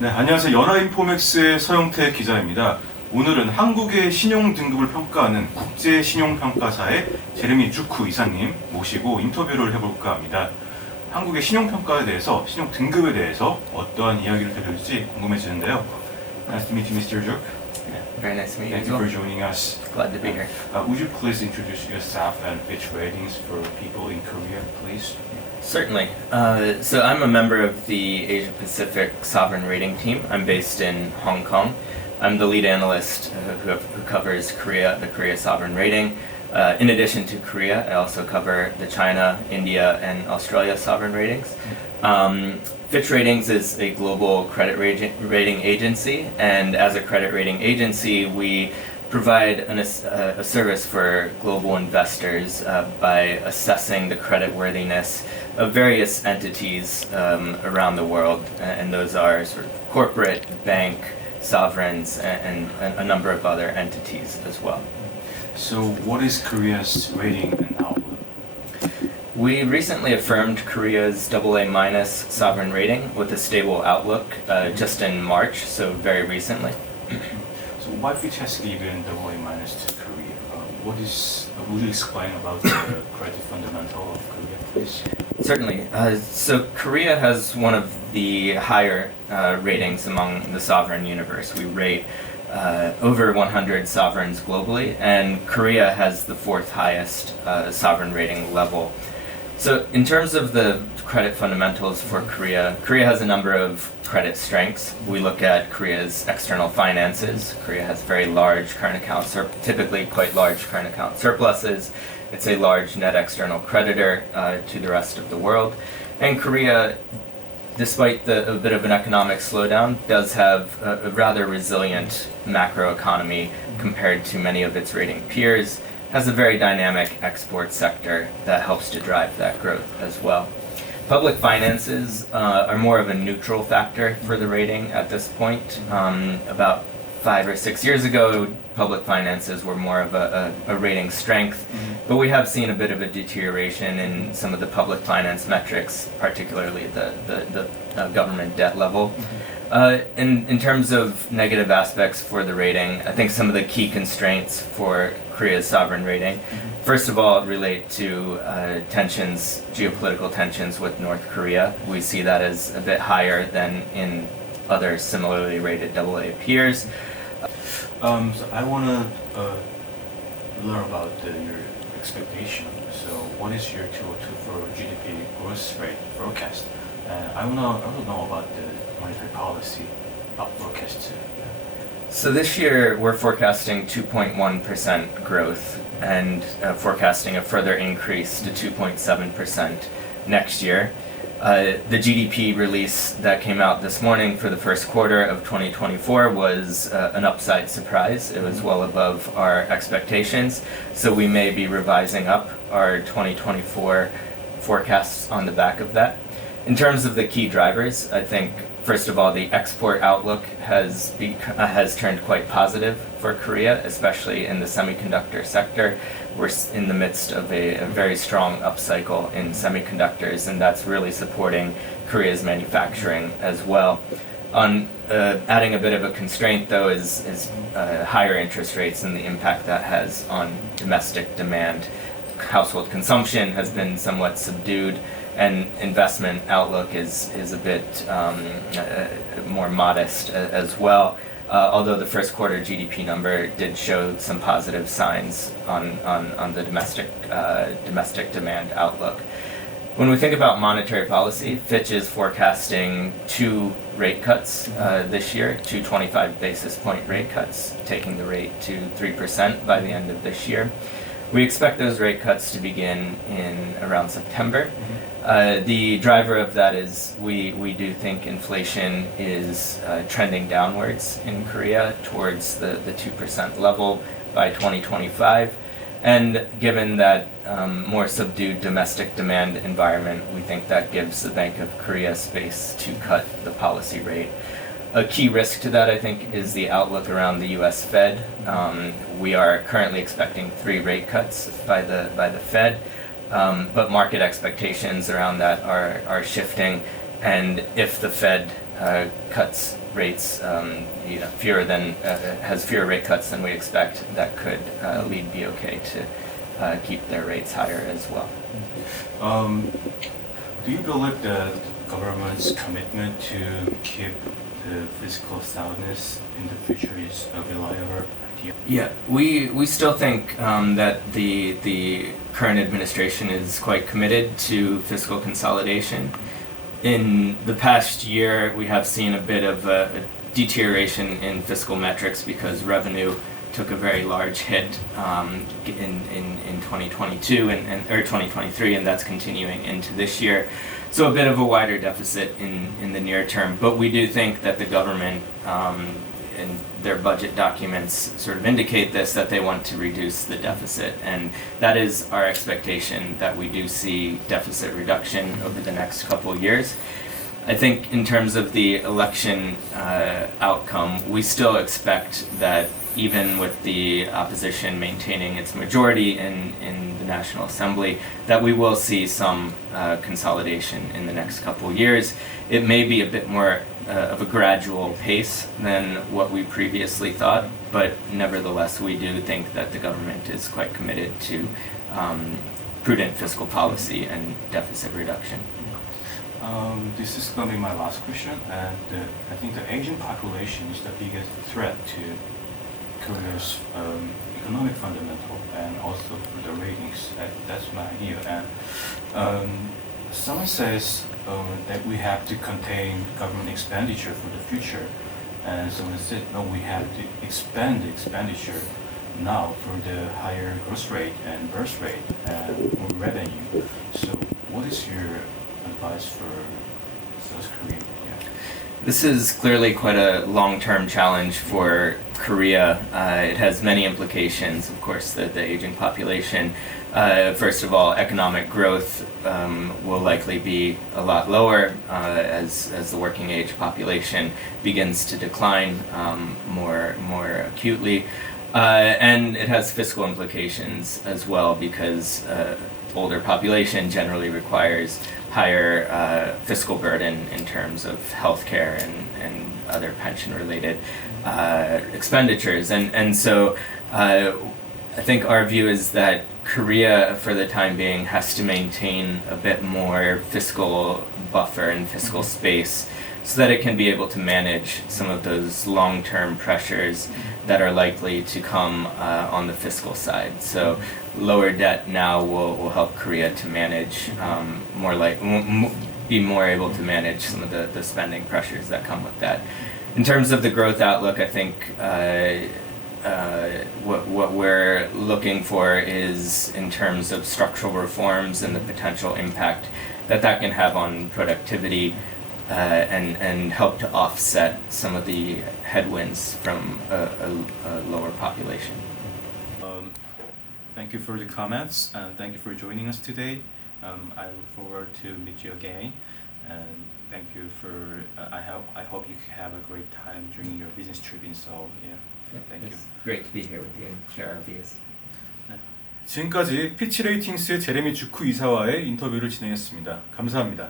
네, 안녕하세요. 연합인포맥스의 서영태 기자입니다. 오늘은 한국의 신용 등급을 평가하는 국제신용평가사의 제레미 주크 이사님 모시고 인터뷰를 해볼까 합니다. 한국의 신용평가에 대해서, 신용 등급에 대해서 어떠한 이야기를 들을지 궁금해지는데요. Nice to meet you, Mr. Juk. Very nice to meet you. Thank you for joining us. Glad to be here. Would you please introduce yourself and Fitch ratings for people in Korea, please? Certainly. So I'm a member of the Asia Pacific Sovereign Rating Team. I'm based in Hong Kong. I'm the lead analyst who covers Korea, the Korea Sovereign Rating. In addition to Korea, I also cover the China, India, and Australia sovereign ratings. Fitch Ratings is a global credit rating agency, and as a credit rating agency, we provide a service for global investors by assessing the creditworthiness of various entities around the world, and those are sort of corporate, bank, sovereigns, and a number of other entities as well. So what is Korea's rating and outlook? We recently affirmed Korea's AA- sovereign rating with a stable outlook just in March, so very recently. So why Fitch has given AA- to Korea? Would you explain about the credit fundamental of Korea, please? Certainly. So Korea has one of the higher ratings among the sovereign universe. We rate over 100 sovereigns globally, and Korea has the fourth highest sovereign rating level. So in terms of the credit fundamentals for Korea, Korea has a number of credit strengths. We look at Korea's external finances. Korea has very large current accounts, typically quite large current account surpluses. It's a large net external creditor to the rest of the world. And Korea, despite a bit of an economic slowdown, does have a rather resilient macroeconomy compared to many of its rating peers, has a very dynamic export sector that helps to drive that growth as well. Public finances are more of a neutral factor for the rating at this point. About 5 or 6 years ago, public finances were more of a rating strength, but we have seen a bit of a deterioration in some of the public finance metrics, particularly the government debt level. In terms of negative aspects for the rating, I think some of the key constraints for Korea's sovereign rating, first of all, relate to geopolitical tensions with North Korea. We see that as a bit higher than in other similarly rated AA peers. So I want to learn about your expectation. So what is your 2022 for GDP growth rate forecast? I want to know about the monetary policy forecast too. So this year we're forecasting 2.1% growth and forecasting a further increase to 2.7% next year. The GDP release that came out this morning for the first quarter of 2024 was an upside surprise. It was well above our expectations, so we may be revising up our 2024 forecasts on the back of that. In terms of the key drivers, I think first of all, the export outlook has turned quite positive for Korea, especially in the semiconductor sector. We're in the midst of a very strong upcycle in semiconductors, and that's really supporting Korea's manufacturing as well. Adding a bit of a constraint, though, is higher interest rates and the impact that has on domestic demand. Household consumption has been somewhat subdued, and investment outlook is a bit more modest as well. Although the first quarter GDP number did show some positive signs on the domestic demand outlook. When we think about monetary policy, Fitch is forecasting 2 rate cuts this year, 2 25 basis point rate cuts, taking the rate to 3% by the end of this year. We expect those rate cuts to begin in around September. The driver of that is we do think inflation is trending downwards in Korea towards the 2% level by 2025. And given that more subdued domestic demand environment, we think that gives the Bank of Korea space to cut the policy rate. A key risk to that, I think, is the outlook around the U.S. Fed. We are currently expecting 3 rate cuts by the Fed, but market expectations around that are shifting, and if the Fed cuts rates, has fewer rate cuts than we expect, that could lead BOK to keep their rates higher as well. Do you believe that the government's commitment to keep the fiscal soundness in the future is a reliable idea? Yeah, we still think that the current administration is quite committed to fiscal consolidation. In the past year, we have seen a bit of a deterioration in fiscal metrics because revenue took a very large hit in 2022 or 2023, and that's continuing into this year. So a bit of a wider deficit in the near term, but we do think that the government and their budget documents sort of indicate this, that they want to reduce the deficit, and that is our expectation, that we do see deficit reduction over the next couple of years. I think in terms of the election outcome, we still expect that even with the opposition maintaining its majority in the National Assembly, that we will see some consolidation in the next couple of years. It may be a bit more of a gradual pace than what we previously thought, but nevertheless we do think that the government is quite committed to prudent fiscal policy and deficit reduction. This is going to be my last question, and I think the aging population is the biggest threat to Korea's economic fundamental and also for the ratings. That's my idea. And someone says that we have to contain government expenditure for the future, and someone said no, we have to expand the expenditure now for the higher growth rate and birth rate and more revenue. So what is your advice for South Korea? This is clearly quite a long-term challenge for Korea. It has many implications, of course, the aging population. First of all, economic growth will likely be a lot lower as the working age population begins to decline more acutely. And it has fiscal implications as well, because older population generally requires higher fiscal burden in terms of healthcare and other pension-related expenditures. And so I think our view is that Korea, for the time being, has to maintain a bit more fiscal buffer and fiscal space so that it can be able to manage some of those long-term pressures that are likely to come on the fiscal side. So lower debt now will help Korea to manage be more able to manage some of the spending pressures that come with that. In terms of the growth outlook, I think what we're looking for is in terms of structural reforms and the potential impact that can have on productivity and help to offset some of the headwinds from a lower population. Thank you for the comments, and thank you for joining us today. I look forward to meet you again, and thank you for. I hope you have a great time during your business trip in Seoul. Thank you. It's great to be here with you and share our views. 지금까지 피치 레이팅스의 제레미 주쿠 이사와의 인터뷰를 진행했습니다. 감사합니다.